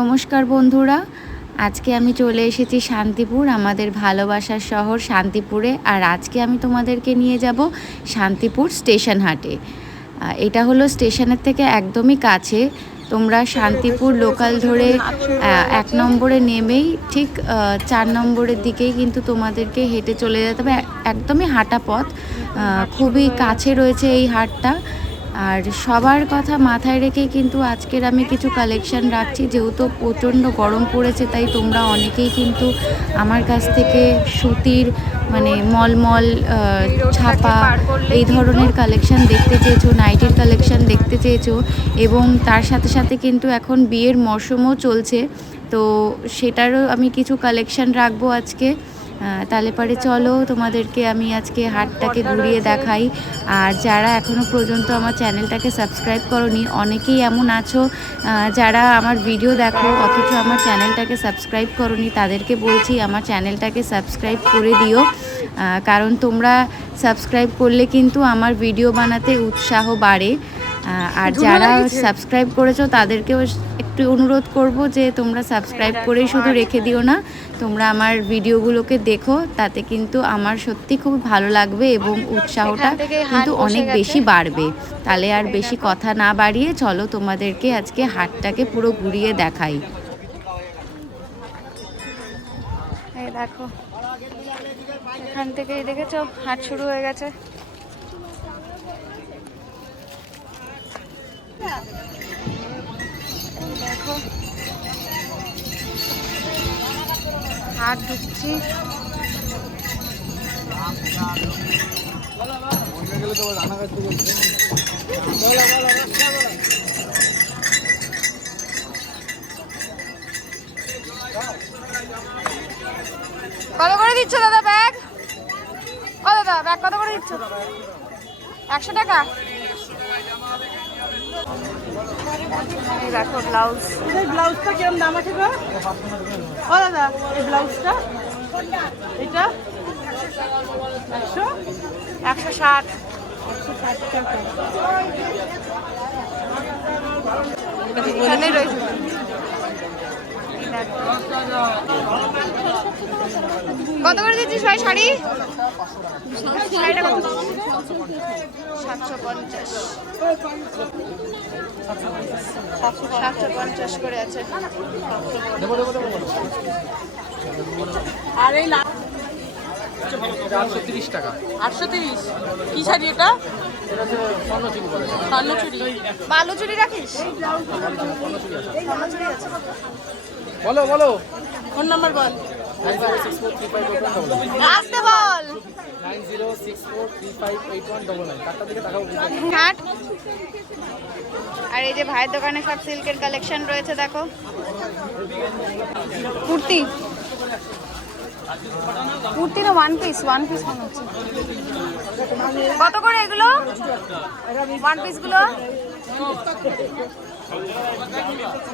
নমস্কার বন্ধুরা, আজকে আমি চলে এসেছি শান্তিপুর, আমাদের ভালোবাসার শহর শান্তিপুরে। আর আজকে আমি তোমাদেরকে নিয়ে যাব শান্তিপুর স্টেশন হাটে। এটা হলো স্টেশনের থেকে একদমই কাছে। তোমরা শান্তিপুর লোকাল ধরে 1 নম্বরে নেমেই ঠিক 4 নম্বরের দিকেই কিন্তু তোমাদেরকে হেঁটে চলে যেতে হবে। একদমই হাঁটা পথ, খুবই কাছে রয়েছে এই হাটটা। আর সবার কথা মাথায় রেখে কিন্তু আজকের আমি কিছু কালেকশান রাখছি, যেহেতু প্রচণ্ড গরম পড়েছে। তাই তোমরা অনেকেই কিন্তু আমার কাছ থেকে সুতির মানে মলমল ছাপা এই ধরনের কালেকশান দেখতে চেয়েছো, নাইটির কালেকশান দেখতে চেয়েছো। এবং তার সাথে সাথে কিন্তু এখন বিয়ের মরশুমও চলছে, তো সেটারও আমি কিছু কালেকশান রাখবো আজকে। তাহলে পরে চলো তোমাদেরকে আমি আজকে হাটটাকে ঘুরিয়ে দেখাই। আর যারা এখনও পর্যন্ত আমার চ্যানেলটাকে সাবস্ক্রাইব করোনি, অনেকেই এমন আছো যারা আমার ভিডিও দেখো অথচ আমার চ্যানেলটাকে সাবস্ক্রাইব করোনি, তাদেরকে বলছি আমার চ্যানেলটাকে সাবস্ক্রাইব করে দিও। কারণ তোমরা সাবস্ক্রাইব করলে কিন্তু আমার ভিডিও বানাতে উৎসাহ বাড়ে। আর যারা সাবস্ক্রাইব করেছো তাদেরকেও একটু অনুরোধ করব যে তোমরা সাবস্ক্রাইব করেই শুধু রেখে দিও না, তোমরা আমার ভিডিওগুলোকে দেখো, তাতে কিন্তু আমার সত্যি খুব ভালো লাগবে এবং উৎসাহটা কিন্তু অনেক বেশি বাড়বে। তাহলে আর বেশি কথা না বাড়িয়ে চলো তোমাদেরকে আজকে হাটটাকে পুরো ঘুরিয়ে দেখাই। এই দেখো, এখান থেকেই দেখেছো হাট শুরু হয়ে গেছে। দেখো হাট ঢুকছি। কত করে দিচ্ছ দাদা ব্যাগ? ও দাদা ব্যাগ কত করে দিচ্ছ? 100 টাকা। এই দেখো ব্লাউজ। এই ব্লাউজটা কেমন দাম আছে গো? ও দাদা এই ব্লাউজটা এটা 160। 160 টাকা। এখানে রয়েছে। কত করে দিচ্ছিস ভাই শাড়ি? শাড়িটা কত? 750। 750 করে আছে। আর এই 830 টাকা। 830 কি শাড়ি এটা? স্বর্ণচুরি। বালুচুরি রাখিস? বলো বলো। ফোন নাম্বার বল। 9064358199 আসতে বল। 9064358199 কাটটা দিকে টাকা হাট। আর এই যে ভাইয়ের দোকানে সব সিল্কের কালেকশন রয়েছে দেখো। কুর্তি, কুর্তি না ওয়ান পিস মনে হচ্ছে। কত করে এগুলো ওয়ান পিস গুলো?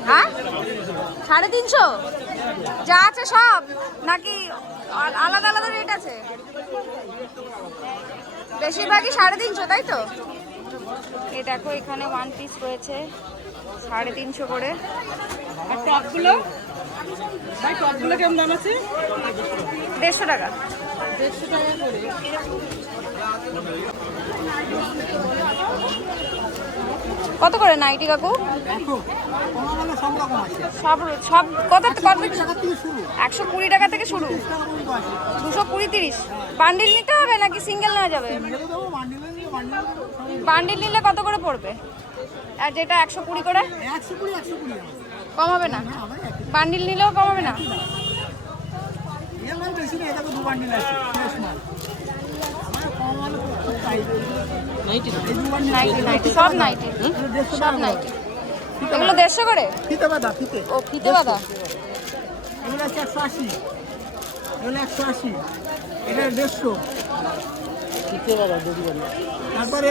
হ্যাঁ 350 যা আছে সব, নাকি আলাদা আলাদা রেট আছে? বেশিরভাগই 350, তাই তো? এই দেখো এখানে ওয়ান পিস রয়েছে 350 করে। আর টপগুলো ভাই, টপগুলো কেমন দাম আছে? 150 টাকা। 150 টাকা করে। কত করে নাইটি কাকু? সব সব কত কত? 120 টাকা থেকে শুরু। 220 30 বান্ডিল নিতে হবে নাকি সিঙ্গেল নেওয়া যাবে? বান্ডিল নিলে কত করে পড়বে? আর যেটা 120 করে কম হবে না? বান্ডিল নিলেও কম হবে না? নাইটি সব নাইটি, সব নাইটি। এগুলো 150 করে? ফিতে বাঁধা, ফিতে। ও ফিতে বাঁধা। এগুলো আছে 180, এগুলো 180, এটা 150 ফিতে বাঁধা। তারপরে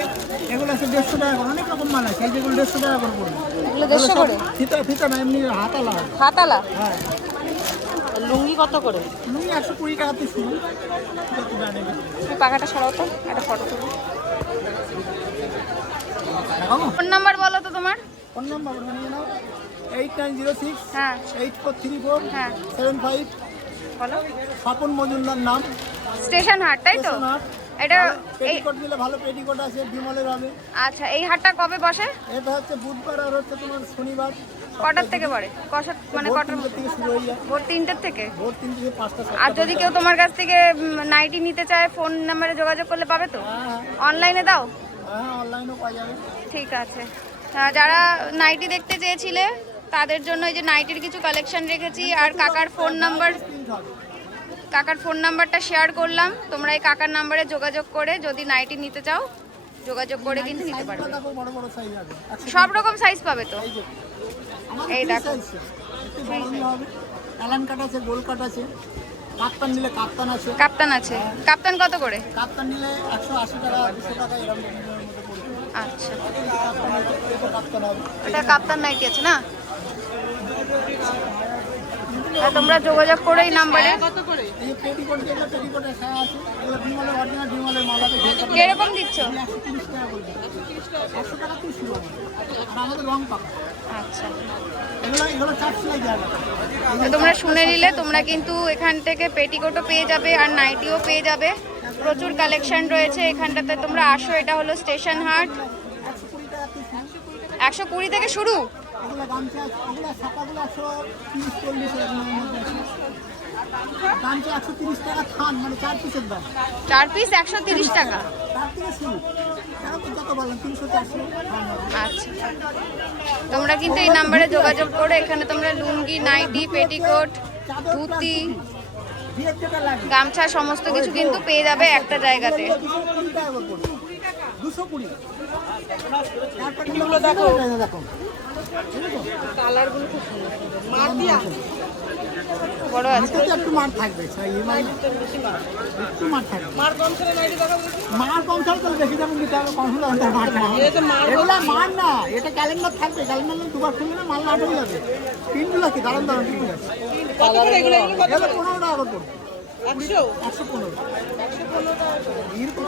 এগুলো আছে 150 টাকা করে। অনেক রকম মাল আছে, এই যেগুলো 150 টাকা করে পড়বে। এগুলো 150 করে? ফিতা ফিতা না, এমনি হাতালা। হাতালা? হ্যাঁ। লুঙ্গি কত করে? লুঙ্গি 120 টাকা থেকে শুরু। পাখাটা সরাও তো, একটা ফটো তুলো। ফোন নাম্বার বলো তো তোমার। ফোন নাম্বার নিয়ে নাও। 8906 হ্যাঁ 8434 হ্যাঁ 75। বলো। স্বপন মজুমদার নাম। স্টেশন হাট তাই তো? স্টেশন হাট। এটা এই পেটিকোট নিলে ভালো পেটিকোট আছে, বিমলের হবে। আচ্ছা, এই হাটটা কবে বসে? এটা হচ্ছে বুধবার আর হচ্ছে তোমার শনিবার। কটার থেকে পড়ে? মানে ভোর কটার? 3টে থেকে শুরু হয়ে যায়। ভোর 3টের থেকে। ভোর 3 থেকে 5টা। আর যদি কেউ তোমার কাছ থেকে নাইটি নিতে চায়, ফোন নাম্বারে যোগাযোগ করলে পাবে তো? হ্যাঁ অনলাইনে দাও? হ্যাঁ, অনলাইনেও পাওয়া যাবে। ঠিক আছে। যারা নাইটি দেখতে চেয়েছিলে তাদের জন্য এই যে নাইটির কিছু কালেকশন রেখেছি, আর কাকার ফোন নাম্বারটা শেয়ার করলাম। তোমরা এই কাকার নাম্বারে যোগাযোগ করে যদি নাইটি নিতে চাও যোগাযোগ করে কিন্তু নিতে পারবে। দেখো বড় বড় সাইজ আছে। সব রকম সাইজ পাবে তো? এই দেখো, একটু বড় নিলে হবে। অ্যালান কাট আছে, গোল কাট আছে। কাপ্তান নিলে কাপ্তান আছে। কাপ্তান আছে। কাপ্তান কত করে? কাপ্তান নিলে 180 টাকা 200 টাকা এরকম মধ্যে পড়বে। আচ্ছা, কাপ্তান হবে। এটা কাপ্তান নাইটি আছে না? আর তোমরা যোগাযোগ করে এই নাম্বারে। এই যে পেটিকোট, যেগুলো পেটিকোটের সায়া আছে, এগুলো বিমলের অরিজিনাল বিমলের মাল হবে। কিরকম দিচ্ছ? 130 টাকা করে। 100 টাকা থেকে শুরু হবে। আর আমাদের রং পাকা। আচ্ছা, এগুলো 4 সেলাই জায়গা। তো তোমরা শুনে নিলে, তোমরা কিন্তু এখান থেকে পেটিকোটও পেয়ে যাবে আর নাইটিও পেয়ে যাবে। প্রচুর কালেকশন রয়েছে এখানটাতে, তোমরা আসো। এটা হলো স্টেশন হাট। 120 থেকে শুরু। এগুলো গামছা, ওগুলো ছাপাগুলো 130-40 এরকমের মধ্যে আছে। গামছা 130 টাকা থান, মানে 4 পিসের দাম। 4 পিস 130 টাকা। তার থেকে শুরু। এখন তো যত বললাম 300-400 দাম হবে। আচ্ছা, তোমরা কিন্তু এই নাম্বারে যোগাযোগ করে এখানে তোমরা লুঙ্গি, নাইটি, পেটিকোট, ধুতি, বিয়ের যেটা লাগে। গামছা সমস্ত কিছু কিন্তু পেয়ে যাবে একটা জায়গাতে। 220 টাকা করে পড়বে। 220। তারপর এগুলো দেখো। কালারগুলো খুব সুন্দর সুন্দর। মার দিয়া বড় আছে। এতে তো একটু মার থাকবে, একটু মার থাকবে। মার কম ছেলে নাইটি দেখাবো দেখি। মার কম ছাড় করলে বেশি দাম দিতে হবে, কম হলে অন্তর মার থাকবে। এটা তো মার এগুলো মার না, এটা ক্যালেন্ডার থাকবে। ক্যালেন্ডার দুবার খুললে না মাল লাট হয়ে যাবে। পিনগুলো কি দারুণ দারুণ পিন আছে। কত করে এগুলো? এগুলো কত এগুলো করে? 15 টাকা করে পড়বে। 100 115। 115 টাকা করে।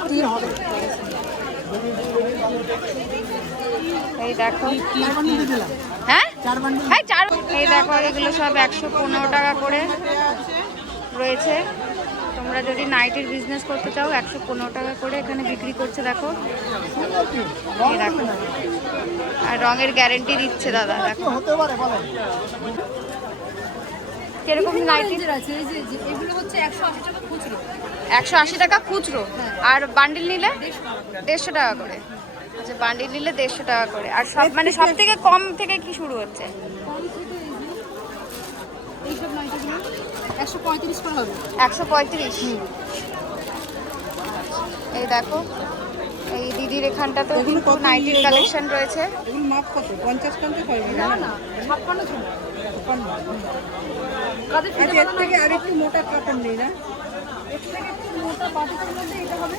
কি হবে? এই দেখো। 4 বান্ডিল দিলাম। হ্যাঁ 4 বান্ডিল। হ্যাঁ, চার। এই দেখো, এগুলো সব 115 টাকা করে রয়েছে। তোমরা যদি নাইটির বিজনেস করতে চাও 115 টাকা করে এখানে বিক্রি করছে। দেখো, এই দেখো, আর রঙের গ্যারেন্টি দিচ্ছে দাদা। দেখো হতে পারে বলো। কিরকম নাইটি আছে এই যে এগুলো হচ্ছে 180 টাকা খুচরো। 180 টাকা খুচরো, আর বান্ডিল নিলে 150 টাকা করে। আচ্ছা, বান্ডিল নিলে 150 টাকা করে। আর সব মানে সব থেকে কম থেকে কি শুরু হচ্ছে? কম থেকে এইসব নাইটিগুলো 135 করে হবে। 135। এই দেখো, এই দিদির এখানটাতেও কিন্তু নাইটির কালেকশন রয়েছে। এগুলো মাপ কত? 50-50 হবে না না 56 ছিল। কাদের আচ্ছা, এর থেকে আরেকটু মোটা কাপড় নেই না? এর থেকে একটু মোটা বাটিকের মধ্যে এটা হবে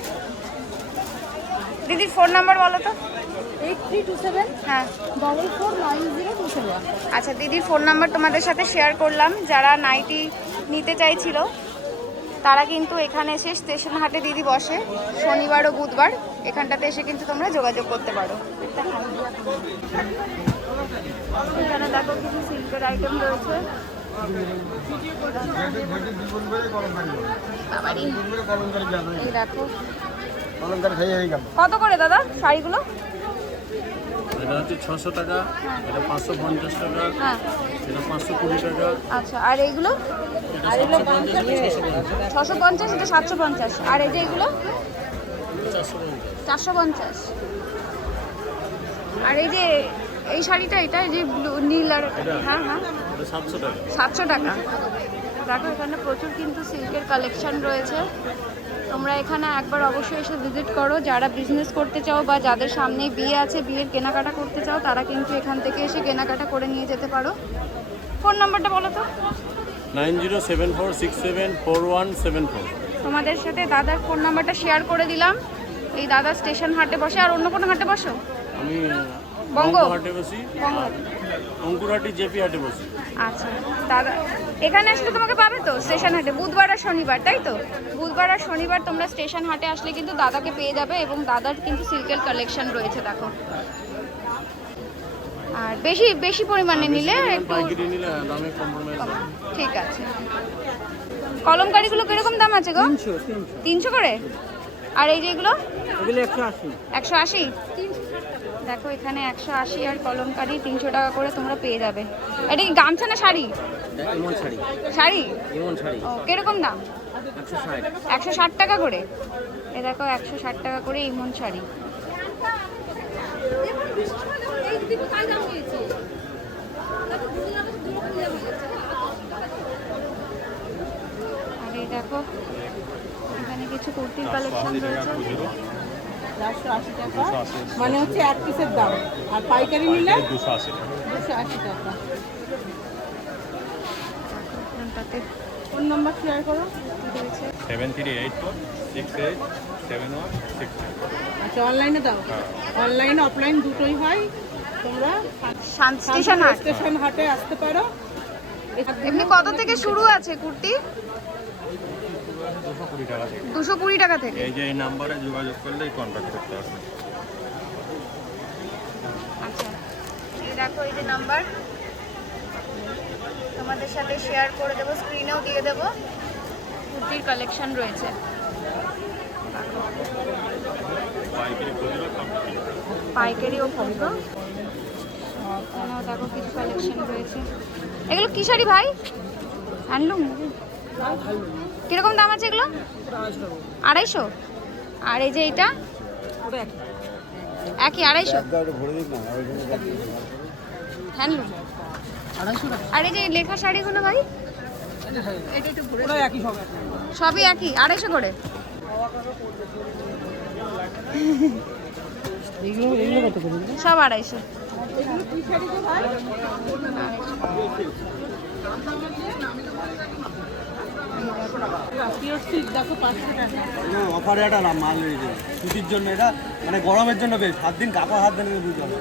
দিদির ফোন নাম্বার বলো তো। 8327 হ্যাঁ, 449027। আচ্ছা, দিদির ফোন নাম্বার তোমাদের সাথে শেয়ার করলাম। যারা নাইটি নিতে চাইছিল তারা কিন্তু এখানে এসে স্টেশন হাটে দিদি বসে শনিবার ও বুধবার। এখানটাতে এসে কিন্তু তোমরা যোগাযোগ করতে পারো। এখানে দেখো কিছু সিল্কের আইটেম রয়েছে। এই দেখো, কত করে দাদা শাড়িগুলো? এটা হচ্ছে 600 টাকা, এটা 550 টাকা, হ্যাঁ, এটা 520 টাকা, আচ্ছা। আর এইগুলো? আর এগুলো 650, এটা 750। আর এই যে এগুলো 450। আর এই যে এই শাড়িটা, এটা এই যে নীল আর, হ্যাঁ হ্যাঁ, এটা 700 টাকা। 700 টাকা। দেখো, এখানে প্রচুর কিন্তু সিল্কের কালেকশন রয়েছে। তোমরা এখানে একবার অবশ্যই এসে ভিজিট করো। যারা বিজনেস করতে চাও বা যাদের সামনে বিয়ে আছে, বিয়ের কেনাকাটা করতে চাও, তারা কিন্তু এখান থেকে এসে কেনাকাটা করে নিয়ে যেতে পারো। ফোন নাম্বারটা বলো তো। 9074674174। তোমাদের সাথে দাদার ফোন নাম্বারটা শেয়ার করে দিলাম। এই দাদা স্টেশন হাটে বসে। আর অন্য কোনো হাটে বসো? আমি বঙ্গ হাটে বসি, অঙ্কুরহাটি জেপি হাটে বসি। আচ্ছা দাদা, এখানে আসলে তোমাকে পাবে তো স্টেশন হাটে বুধবার আর শনিবার, তাই তো? বুধবার আর শনিবার তোমরা স্টেশন হাটে আসলে কিন্তু দাদাকে পেয়ে যাবে, এবং দাদার কিন্তু সিল্কের কালেকশন রয়েছে। দেখো, আর বেশি বেশি পরিমাণে নিলে একটু পাইকারি নিলে দামে কম্প্রোমাইজ হবে। ঠিক আছে। কলমকারিগুলো কিরকম দাম আছে গো? 300 করে। আর এই যেগুলো এগুলো 180। 180। দেখো এখানে 180 আর কলমকারি 300 টাকা করে তোমরা পেয়ে যাবে। এটা কি গামছা না শাড়ি? এমন শাড়ি, শাড়ি। এমন শাড়ি ও কিরকম দাম? 160। 160 টাকা করে। এ দেখো 160 টাকা করে ইমন শাড়ি। আর এই দেখো এখানে কিছু কুর্তির কালেকশন রয়েছে। 480 টাকা মানে হচ্ছে এক পিসের দাম, আর পাইকারি নিলে 280 টাকা। এখানটাতে ফোন নাম্বার শেয়ার করো। রয়েছে 7384687166। আচ্ছা অনলাইনে দাও? অনলাইন অফলাইন দুটোই হয়। তোমরা স্টেশন হাট। স্টেশন হাটে আসতে পারো। এমনি কত থেকে শুরু আছে কুর্তি? 220 টাকা থেকে। 220 টাকা থেকে। এই যে এই নাম্বারে যোগাযোগ করলেই কন্ট্যাক্ট করতে পারবেন। আচ্ছা এই দেখো এই যে নাম্বার তোমাদের সাথে শেয়ার করে দেবো, স্ক্রিনেও দিয়ে দেবো। কুর্তির কালেকশন রয়েছে। পাইকারি খুচরো সব কিছু। পাইকারি ও খুচরো। এখানেও দেখো কিছু কালেকশন রয়েছে। এগুলো কি শাড়ি ভাই? হ্যান্ডলুম? কিরকম দাম আছে এগুলো? 250। আর এই যে এটা একই 250 হ্যান্ডলুম। আর এই যে লেখা শাড়িগুলো ভাই ওরা একই সব। সবই একই 250 করে। এগুলো কত করে? সব 250। পিওর সিল্ক দেখো 500 টাকা। অফারে একটা মাল রয়েছে ছুটির জন্য, এটা মানে গরমের জন্য বেশ। 7 দিন কাপড় হাত দেন বুঝতে হবে,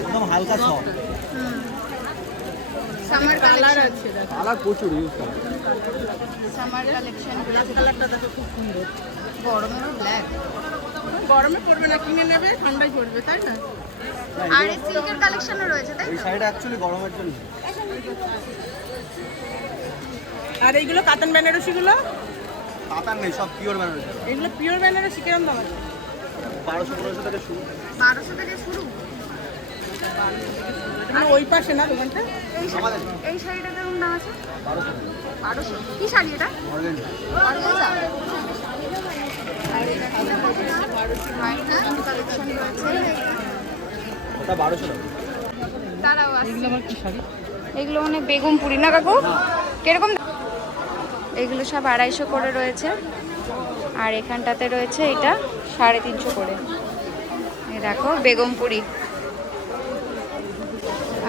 একদম হালকা সফট। Summer colour collection. আছে দেখো। কালার প্রচুর ইউজ করে। Summer collection. কালারটা দেখো খুব সুন্দর। গরমেরও ব্ল্যাক। গরমে পড়বে না, কিনে নেবে ঠান্ডায় পড়বে, তাই না? আর এই সিল্কের কালেকশনও রয়েছে তাই এই তো? শাড়িটা অ্যাকচুয়ালি গরমের জন্য। আর এইগুলো কাতান বেনারসিগুলো? কাতার নেই, সব পিওর বেনারসি। এগুলো পিওর বেনারসি কিরকম দাম আছে? 1200-1500 টাকা শুরু। 1200 থেকে শুরু। মানে ওই পাশে না দোকানটা? এই শাড়িটা কেমন দাম আছে? 1200। কি শাড়ি এটা? অর্গানজা। আর এটা কালেকশন রয়েছে। ওটা 1200 টাকা। তারাও আছে। এগুলো আবার কি শাড়ি? এগুলো মানে বেগমপুরি না কাকু? কিরকম? এগুলো সব 250 করে রয়েছে। আর এখানটাতে রয়েছে এটা 350 করে। এই দেখো বেগমপুরি।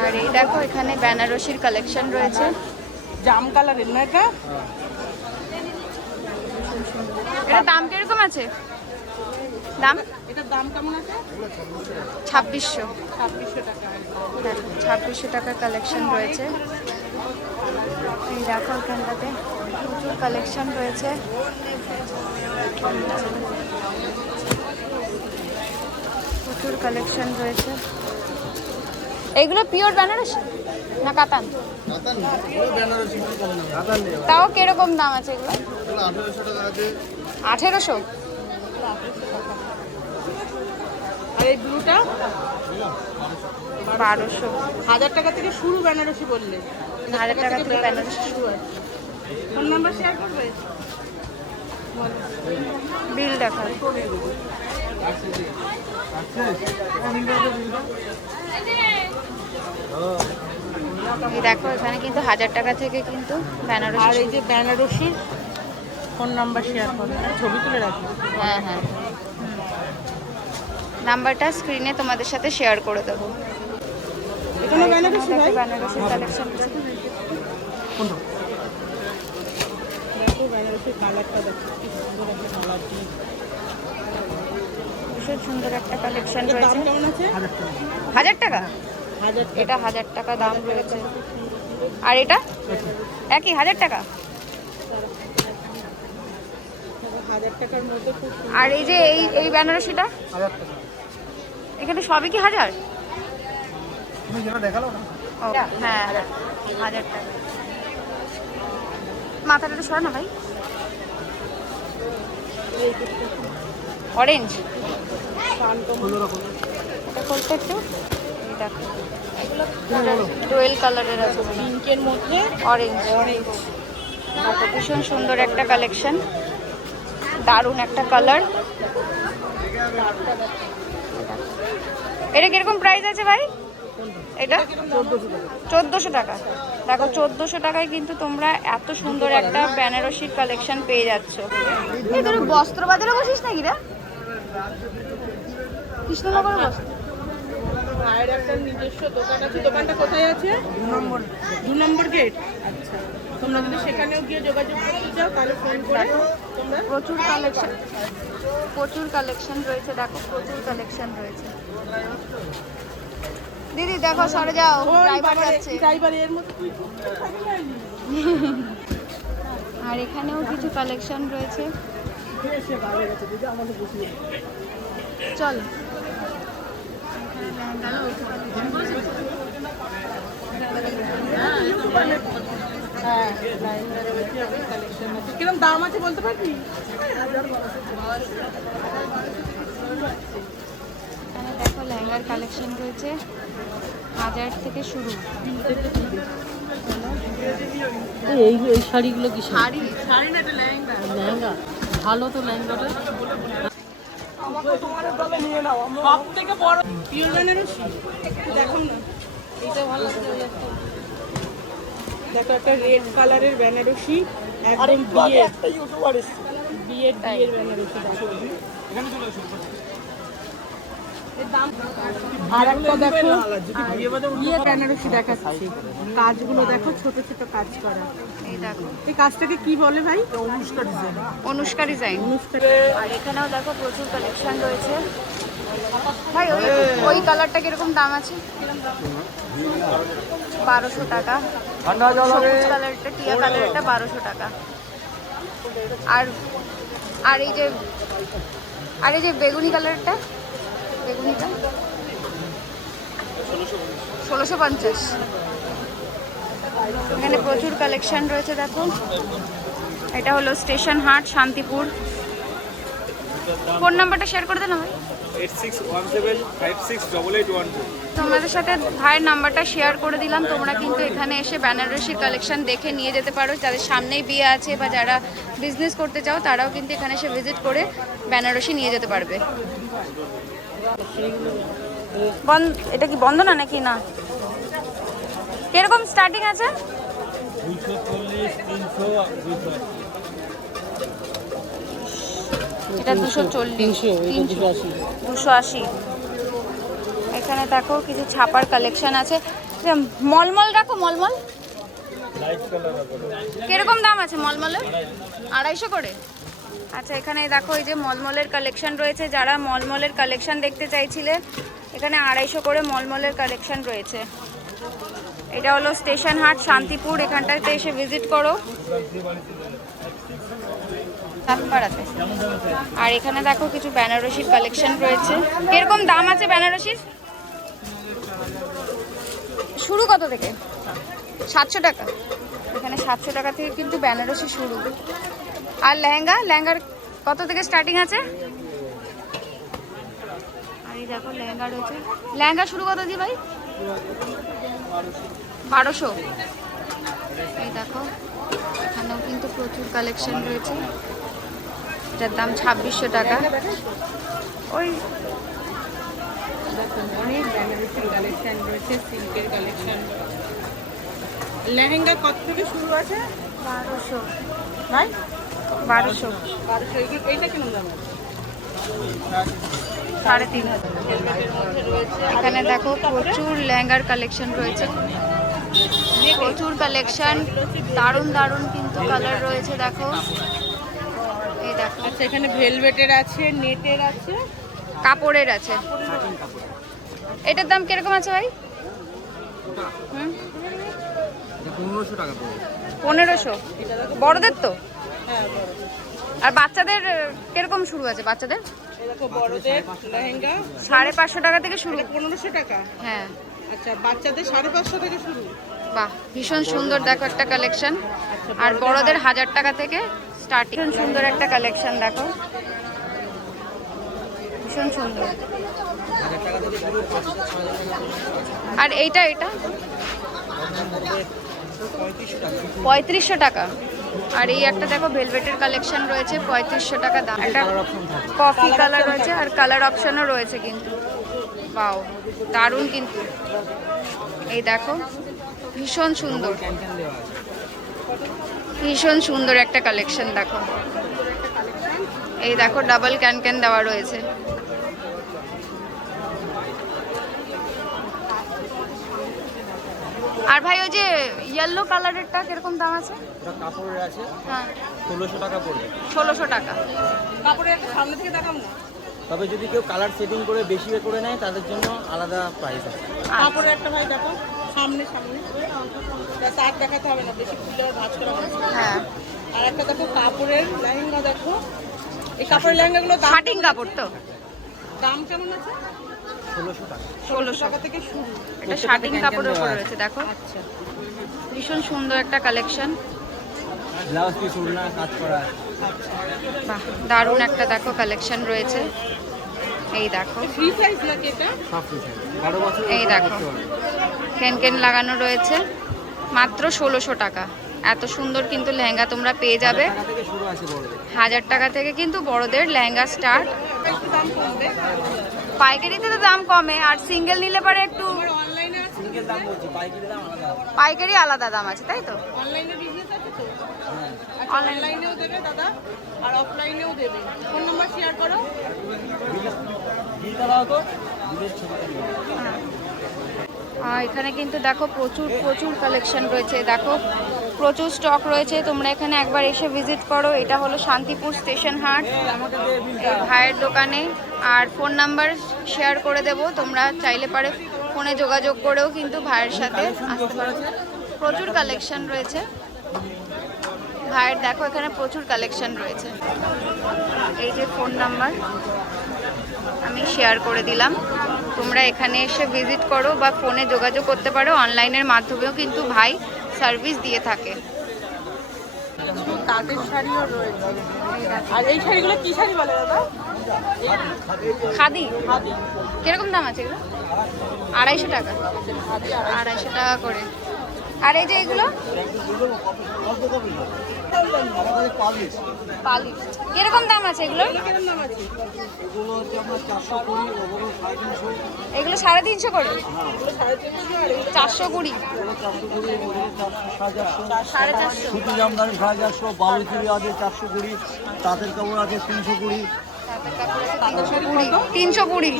আর এই দেখো এখানে বেনারসির কালেকশন রয়েছে। জাম কালারের না এটা? এটা দাম কিরকম আছে? দাম এটার দাম কেমন আছে? 2600। 2600 টাকা। দেখো 2600 টাকার কালেকশন রয়েছে। এই দেখো এখানটাতে প্রচুর কালেকশন রয়েছে। প্রচুর কালেকশন রয়েছে। এইগুলো পিওর বেনারসি না কাতান? কাতার না, পুরো বেনারসি মানে কম না। কাতার নেই। তাও কিরকম দাম আছে এগুলো? 1800 টাকা আছে। 1800। আর এই ব্লুটা? 1200। 1000 টাকা থেকে শুরু বেনারসি বললে। 1000 টাকা থেকে বেনারসি শুরু আছে। ফোন নাম্বার শেয়ার করবে? বিল দেখাও। এই দেখো এখানে কিন্তু 1000 টাকা থেকে কিন্তু আর বেনারসি। এই যে বেনারসির ফোন নাম্বার শেয়ার করবে, আর ছবি তুলে রাখবে। হ্যাঁ হ্যাঁ নাম্বারটা স্ক্রিনে তোমাদের সাথে শেয়ার করে দেবো। এখানে বেনারসি ভাই? বেনারসির কালেকশন দেখো বেনারসির কালারটা দেখো, কি সুন্দর একটা কালার। ভীষণ সুন্দর একটা কালেকশন এটার দাম রয়েছে। কেমন আছে? 1000 টাকা। 1000 টাকা। এটা 1000 টাকা দাম রয়েছে। আর এটা একই 1000 টাকা। 1000 টাকার মধ্যে খুব সুন্দর। আর এই যে এই বেনারসিটা 1000 টাকা। এখানে সবই কি 1000? তুমি যেটা দেখালো না ও হ্যাঁ 1000 টাকা। মাথাটা তো সরা না ভাই। অরেঞ্জ এটা করতে একটু এই দেখো ডুয়েল কালারের আছে পিঙ্কের মধ্যে অরেঞ্জ অরেঞ্জ ভীষণ সুন্দর একটা কালেকশন, দারুণ একটা কালার। এটা কিরকম প্রাইস আছে ভাই? এটা 1400 টাকা। দেখো 1400 টাকায় কিন্তু তোমরা এত সুন্দর একটা বেনারসির কালেকশন পেয়ে যাচ্ছ। এই তোর বস্ত্র বাজারে বসিস নাকি রে? কৃষ্ণনগর বস্ত্র ভাইয়ের একটা নিজস্ব দোকান আছে। দোকানটা কোথায় আছে? 2 নম্বর গেট। আচ্ছা, তোমরা যদি সেখানেও গিয়ে যোগাযোগ করতে চাও তাহলে ফোন করে তোমরা। প্রচুর কালেকশন রয়েছে, দেখো প্রচুর কালেকশন রয়েছে। দিদি দেখো সরে যাও, ড্রাইভার যাচ্ছে। ড্রাইভার এর মধ্যে তুই আর এখানেও কিছু কালেকশন রয়েছে, চলো। হ্যাঁ কিরকম দাম আছে বলতে পারবি? এখানে দেখো লেহেঙ্গার কালেকশন রয়েছে 1000 থেকে শুরু। এই শাড়িগুলো কি শাড়ি? শাড়ি না, এটা লেহেঙ্গা। লেহেঙ্গা ভালো তো লেহেঙ্গাটা। সব থেকে বড় পিওর বেনারসি দেখুন না, এটা ভালো লাগছে। দেখো একটা রেড কালারের বেনারসি, একদম বিয়ের বেনারসি। দেখো এর দাম। আর একটা দেখো বিয়ের বেনারসি দেখাচ্ছি, কাজগুলো দেখো ছোট ছোট কাজ করা। এই দেখো এই কাজটাকে কি বলে ভাই? অনুষ্কা ডিজাইন। আর এখানেও দেখো প্রচুর কালেকশন রয়েছে ভাই। ওই কালারটা কিরকম দাম আছে? 1200 টাকা। সবুজ কালারটা, টিয়া কালারটা 1200 টাকা। আর এই যে বেগুনি কালারটা, বেগুনিটা 1650। এখানে প্রচুর কালেকশন রয়েছে দেখো। এটা হলো স্টেশন হাট, শান্তিপুর। ফোন নাম্বারটা শেয়ার করে দেন ভাই। 8617568812। তোমাদের সাথে ভাইয়ের নাম্বারটা শেয়ার করে দিলাম। তোমরা কিন্তু এখানে এসে বেনারসির কালেকশন দেখে নিয়ে যেতে পারো। যাদের সামনেই বিয়ে আছে বা যারা বিজনেস করতে চাও তারাও কিন্তু এখানে এসে ভিজিট করে বেনারসি নিয়ে যেতে পারবে। এটা কি বন্ধ না নাকি? না, কিরকম স্টার্টিং আছে? 240, 300, 200। এটা 240, 280। এখানে দেখো কিছু ছাপার কালেকশন আছে। মলমল রাখো, মলমল কিরকম দাম আছে মলমলের? 250 করে। আচ্ছা, এখানে দেখো এই যে মলমলের কালেকশন রয়েছে। যারা মলমলের কালেকশন দেখতে চাইছিলে, এখানে 250 করে মলমলের কালেকশন রয়েছে। এটা হলো স্টেশন হাট, শান্তিপুর। এখানটাতে এসে ভিজিট করো। আর এখানে দেখো কিছু বেনারসির কালেকশন রয়েছে। কিরকম দাম আছে বেনারসির? শুরু কত থেকে? 700 টাকা। এখানে 700 টাকা থেকে কিন্তু বেনারসি শুরু। আর লেহেঙ্গার কত থেকে স্টার্টিং আছে? আর এই দেখো লেহেঙ্গা রয়েছে। লেহেঙ্গা শুরু কত দিয়ে ভাই? 1200। এই দেখো এখানেও কিন্তু প্রচুর কালেকশন রয়েছে। এটার দাম 2600 টাকা। ওই অনেক বেনারসির কালেকশন রয়েছে, সিল্কের কালেকশন। লেহেঙ্গা কত থেকে শুরু আছে? 1200। ভাই 1200। 1200। এইটা কেমন দাম আছে? 3500। এখানে দেখো প্রচুর লেহেঙ্গার কালেকশন রয়েছে, প্রচুর কালেকশন। দারুণ দারুণ কিন্তু কালার রয়েছে দেখো। এই দেখো আচ্ছা, এখানে ভেলভেটের আছে, নেটের আছে, কাপড়ের আছে। এটার দাম কিরকম আছে ভাই? 1500 টাকা পড়বে। 1500। বড়দের তো? হ্যাঁ বড়। আর বাচ্চাদের কিরকম শুরু আছে? বাচ্চাদের এই দেখো বড়দের লেহেঙ্গা 550 টাকা থেকে শুরু। 1500 টাকা। হ্যাঁ, আচ্ছা বাচ্চাদের 550 থেকে শুরু। বাহ, ভীষণ সুন্দর দেখো একটা কালেকশন। আর বড়দের 1000 টাকা থেকে স্টার্টিং। ভীষণ সুন্দর একটা কালেকশন দেখো, ভীষণ সুন্দর। আর এইটা 3500 টাকা। আর এই একটা দেখো ভেলভেটের কালেকশন রয়েছে, 3500 টাকা দাম। একটা কফি কালার রয়েছে আর কালার অপশনও রয়েছে কিন্তু। বাও, দারুণ কিন্তু। এই দেখো ভীষণ সুন্দর, ভীষণ সুন্দর একটা কালেকশন দেখো। এই দেখো ডাবল ক্যান দেওয়া রয়েছে। আর ভাই ওই যে ইয়েলো কালারেরটা কিরকম দাম আছে? ওটা কাপড়ের আছে, হ্যাঁ 1600 টাকা পড়বে। 1600 টাকা। কাপড়ের একটা সামনে থেকে দেখাম না। তবে যদি কেউ কালার সেটিং করে বেশি করে নেয় তাদের জন্য আলাদা প্রাইস আছে। কাপড়ের একটা ভাই দেখো সামনে তার দেখাতে হবে না, বেশি খুলে আর ভাঁজ করা হবে না। হ্যাঁ, আর একটা দেখো কাপড়ের লেহেঙ্গা দেখো। এই কাপড়ের লেহেঙ্গাগুলো দাম শার্টিং কাপড় তো। দাম কেমন আছে? 1600 টাকা। 1600 টাকা থেকে শুরু। এটা শার্টিং কাপড়ের উপর রয়েছে দেখো, আচ্ছা ভীষণ সুন্দর একটা কালেকশন। ব্লাউজ পিস ওড়না কাজ করা আছে। বাহ, দারুণ একটা দেখো কালেকশন রয়েছে। এই দেখো, ফ্রি সাইজ নাকি এটা? সব কিছু 12 বছর এই দেখো কেন লাগানো রয়েছে, মাত্র 1600 টাকা। এত সুন্দর কিন্তু লেহেঙ্গা তোমরা পেয়ে যাবে। টাকা থেকে শুরু আছে বড়দের। 1000 টাকা থেকে কিন্তু বড়দের লেহেঙ্গা স্টার্ট। একটু দাম কমবে। পাইকারিতে তো দাম কমে, আর সিঙ্গেল নিলে পারে একটু আমার অনলাইনে আছে, সিঙ্গেল দাম বলছি, পাইকারি দাম আলাদা। পাইকারি আলাদা দাম আছে, তাই তো? অনলাইনে বিজনেস আছে তো? হ্যাঁ। আচ্ছা অনলাইনেও দেবে দাদা আর অফলাইনেও দেবে। ফোন নাম্বার শেয়ার করো। দিতে দাও তো, দিদের ছবিটা নিয়ে। এখানে কিন্তু দেখো প্রচুর কালেকশন রয়েছে। দেখো প্রচুর স্টক রয়েছে, তোমরা এখানে একবার এসে ভিজিট করো। এটা হলো শান্তিপুর স্টেশন হাট, এই ভাইয়ের দোকানে। আর ফোন নাম্বার শেয়ার করে দেব, তোমরা চাইলে পারে ফোনে যোগাযোগ করেও কিন্তু ভাইয়ের সাথে আসতে পারো। প্রচুর কালেকশন রয়েছে ভাইয়ের, দেখো এখানে প্রচুর কালেকশন রয়েছে। এই যে ফোন নাম্বার আমি শেয়ার করে দিলাম, তোমরা এখানে এসে ভিজিট করো বা ফোনে যোগাযোগ করতে পারো। অনলাইনের মাধ্যমেও কিন্তু ভাই সার্ভিস দিয়ে থাকে। তাঁতের শাড়িও রয়েছে। আর এই শাড়িগুলো কি শাড়ি বলে দাদা? খাদি। কিরকম দাম আছে এগুলো? 250 টাকা। 250 টাকা করে। আর এই যে এগুলো পালিশ, কিরকম দাম আছে এগুলো? কিরকম দাম আছে? এগুলো 350 করে। 420, 450। সুতি জামদানি 450, বাবুই চুড়ি আছে 420, তাঁতের কাপড় আছে 320। 320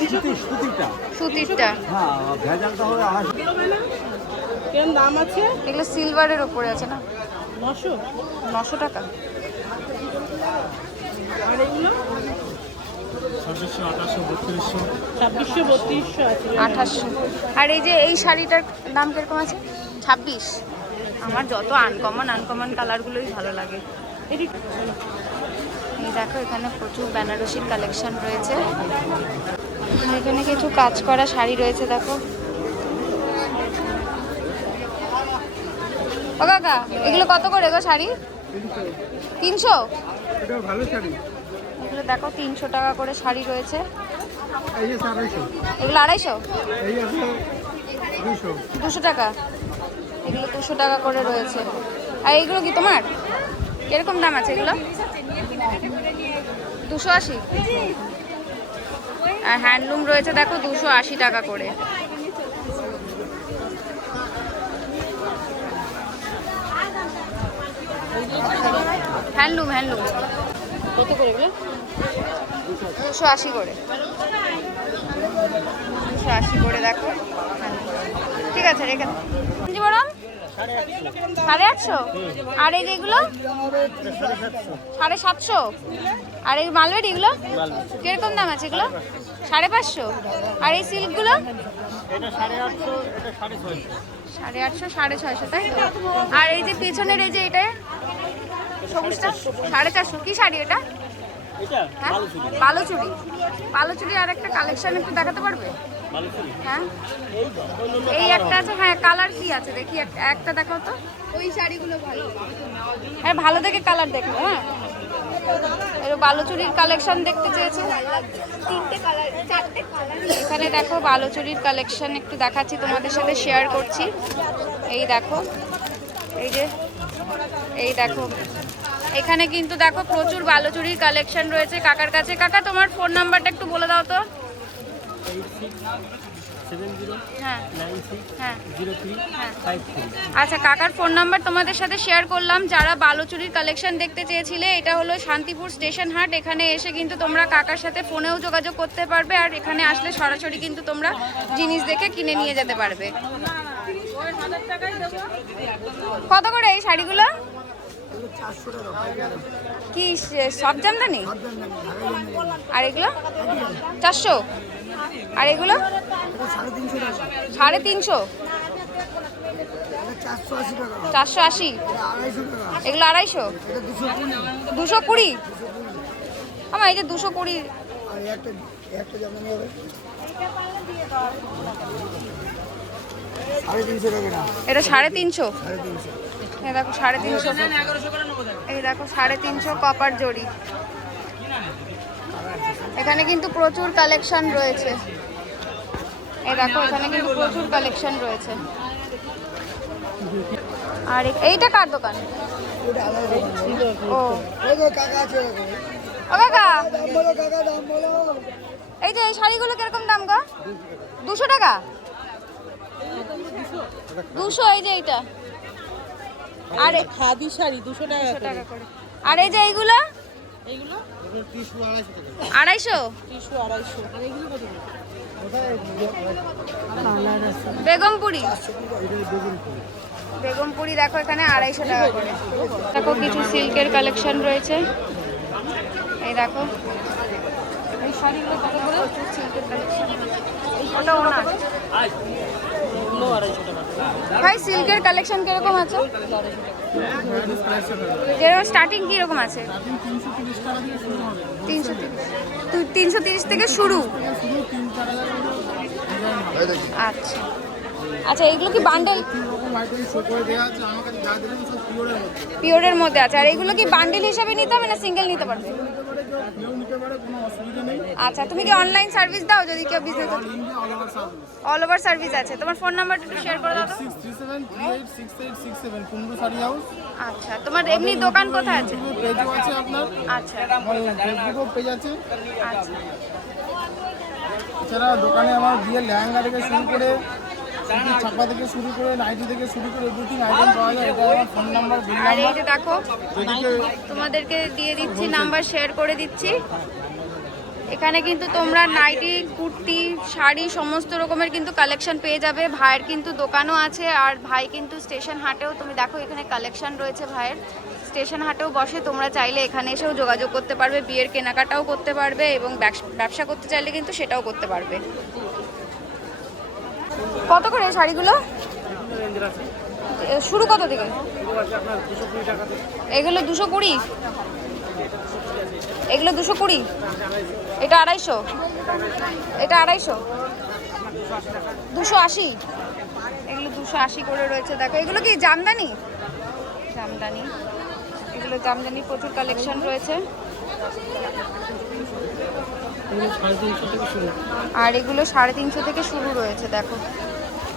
সুতিটা সুতিরটা। হ্যাঁ, ভেজালটা হবে 250। কিরম দাম আছে? এগুলো সিলভারের ওপরে আছে না, 900। 900 টাকা। আর এগুলো 2600, 2800, 3200। 2600 3200 আছে। 2800। আর এই যে এই শাড়িটার দাম কিরকম আছে? 26। আমার যত আনকমন কালারগুলোই ভালো লাগে। এই দেখো এখানে প্রচুর বেনারসির কালেকশন রয়েছে। আর এখানে কিছু কাজ করা শাড়ি রয়েছে দেখো। ও কাকা, এগুলো কত করে গো শাড়ি? 300। এটা ভালো শাড়ি, এগুলো দেখো 300 টাকা করে শাড়ি রয়েছে। এই যে 250, এগুলো 250। এই আছে 200। 200 টাকা। এগুলো 200 টাকা করে রয়েছে। আর এইগুলো কি তোমার? কিরকম দাম আছে এগুলো? 280। আর হ্যান্ডলুম রয়েছে দেখো 280 টাকা করে। হ্যান্ডলুম কত করে এগুলো? 280 করে। 280 করে দেখো। ঠিক আছে রেখে দাও। বরং 850। আর এই যেগুলো 750। আর এই মালবেরি এগুলো কিরকম দাম আছে এগুলো? 550। আর এই সিল্কগুলো 850, 650, তাই তো? আর এই যে পিছনের এই যে এটা সবুজটা 450। কি শাড়ি এটা? হ্যাঁ, বালুচুরি। আর একটা কালেকশন একটু দেখাতে পারবে? হ্যাঁ এই একটা আছে, হ্যাঁ কালার কি আছে দেখি, একটা দেখো তো। ওই শাড়িগুলো ভালো, হ্যাঁ ভালো দেখে কালার দেখো। হ্যাঁ এর বালুচুরির কালেকশন দেখতে চেয়েছো, তিনটে কালার চারটে কালার। এখানে দেখো বালুচুরির কালেকশন একটু দেখাচ্ছি, তোমাদের সাথে শেয়ার করছি। এই দেখো, এই দেখো এখানে কিন্তু দেখো প্রচুর বালুচুরির কালেকশন রয়েছে কাকার কাছে। কাকা তোমার ফোন নাম্বারটা একটু বলে দাও তো। 70 হ্যাঁ 96 হ্যাঁ 03 হ্যাঁ 53। আচ্ছা কাকার ফোন নাম্বার তোমাদের সাথে শেয়ার করলাম। যারা বালুচুরির কালেকশন দেখতে চেয়েছিলে, এটা হলো শান্তিপুর স্টেশন হাট। এখানে এসে কিন্তু তোমরা কাকার সাথে ফোনেও যোগাযোগ করতে পারবে, আর এখানে আসলে সরাসরি কিন্তু তোমরা জিনিস দেখে কিনে নিয়ে যেতে পারবে। কত করে এই শাড়িগুলো? কি সব জামদানি? আর এগুলো 400? আর এগুলো 350? 480? এগুলো 250? 220? আমার এই যে 220। এটা 350? এই দেখো 350, এই দেখো 350 কপার জড়ি। এখানে কিন্তু প্রচুর কালেকশন রয়েছে, এই দেখো এখানে কিন্তু প্রচুর কালেকশন রয়েছে। আর এইটা কার দোকান? ও কাকা, এই যে এই শাড়িগুলো কিরকম দাম গো? 200 টাকা? 200? এই যে এইটা, আর খাদি শাড়ি 200 টাকা 200 টাকা করে। আর এই যে এইগুলো এইগুলো 250? 200 250। আর এইগুলো কত করে? বেগমপুরি, বেগমপুরি দেখো এখানে 250 টাকা করে। দেখো কিছু সিল্কের কালেকশন রয়েছে, এই দেখো এই শাড়িগুলো কত করে? সিল্কের কালেকশন, ওটা ওনার। ভাই সিল্কের কালেকশন কিরকম আছে? যেরকম স্টার্টিং কিরকম আছে? 330 থেকে শুরু। আচ্ছা আচ্ছা, এগুলো কি বান্ডেল? পিওরের মধ্যে আছে। আর এগুলো কি বান্ডেল হিসাবে নিতে হবে না সিঙ্গেল নিতে পারবে? আচ্ছা, তুমি কি অনলাইন সার্ভিস দাও যদি কেউ বিজনেস? অল ওভার সার্ভিস আছে। তোমার ফোন নাম্বারটা একটু শেয়ার করে দাও। 6373867 কুমড়ো শাড়ি হাউস। আচ্ছা, তোমার এমনি দোকান কোথায় আছে? পেজও আছে আপনার, আচ্ছা ফেসবুকও পেজ আছে। আচ্ছা এছাড়া দোকানে আমার বিয়ের লেহেঙ্গা থেকে শুরু করে ছাপা থেকে শুরু করে নাইটি থেকে শুরু করে এভরিথিং আইটেম পাওয়া যায়। এটা আমার ফোন নাম্বার, বিল আর এই নাম্বার। যে দেখো তোমাদেরকে দিয়ে দিচ্ছি, নাম্বার শেয়ার করে দিচ্ছি। এখানে কিন্তু তোমরা নাইটি, কুর্তি, শাড়ি সমস্ত রকমের কিন্তু কালেকশন পেয়ে যাবে। ভাইয়ের কিন্তু দোকানও আছে, আর ভাই কিন্তু স্টেশন হাটেও, তুমি দেখো এখানে কালেকশন রয়েছে ভাইয়ের, স্টেশন হাটেও বসে। তোমরা চাইলে এখানে এসেও যোগাযোগ করতে পারবে, বিয়ের কেনাকাটাও করতে পারবে, এবং ব্যবসা করতে চাইলে কিন্তু সেটাও করতে পারবে। কত করে এই শাড়িগুলো শুরু কত থেকে? এগুলো 220? এগুলো 220? এটা 250? এটা 250? 280? এগুলো 280 করে রয়েছে। দেখো এগুলো কি জামদানি? জামদানি, এগুলো জামদানি প্রচুর কালেকশন রয়েছে। আর এগুলো 350 থেকে শুরু রয়েছে। দেখো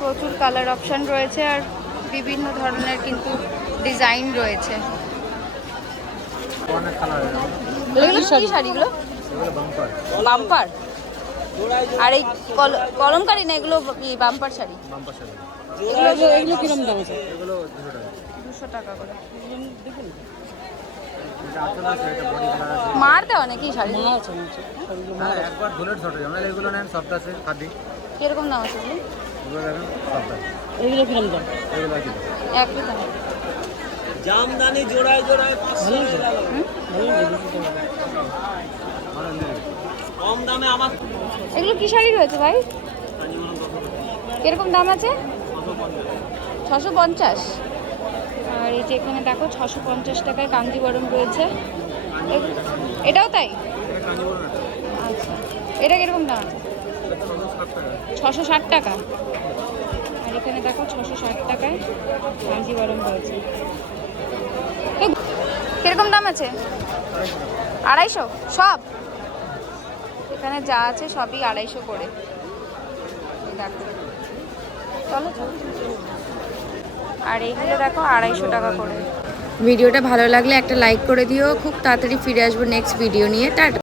প্রচুর কালার অপশন রয়েছে, আর বিভিন্ন ধরনের কিন্তু ডিজাইন রয়েছে। এগুলো কি শাড়িগুলো? বাম্পার? আর এই কলমকারি না, এগুলো কি বাম্পার শাড়ি? এগুলো কিরকম দাম আছে? 200 টাকা করে। মার দেওয়া নাকি শাড়ি? একবার বুলেট শর্ট আমরা এগুলো নেন সফট আছে খাদি। কিরকম দাম আছে এগুলো? এগুলো দেখেন সফট আছে। এগুলো কিরকম দাম? এগুলো কি একই দাম। জামদানি জোড়ায় জোড়ায় 500 টাকা। কম দামে আমার এগুলো কি শাড়ি রয়েছে ভাই? কিরকম দাম আছে? 650? আর এই যে এখানে দেখো 650 টাকায় কাঞ্জিবরম রয়েছে। এটাও তাই? আচ্ছা, এটা কিরকম দাম আছে? 660 টাকা। আর এখানে দেখো 660 টাকায় কাঞ্জিভারম রয়েছে। কিরকম দাম আছে? 250 সব? এখানে যা আছে সবই 250 করে। এই দেখো, চলো চলো। আর এইগুলো দেখো 250 টাকা করে। ভিডিওটা ভালো লাগলে একটা লাইক করে দিও। খুব তাড়াতাড়ি ফিরে আসবো নেক্সট ভিডিও নিয়ে। টাটা।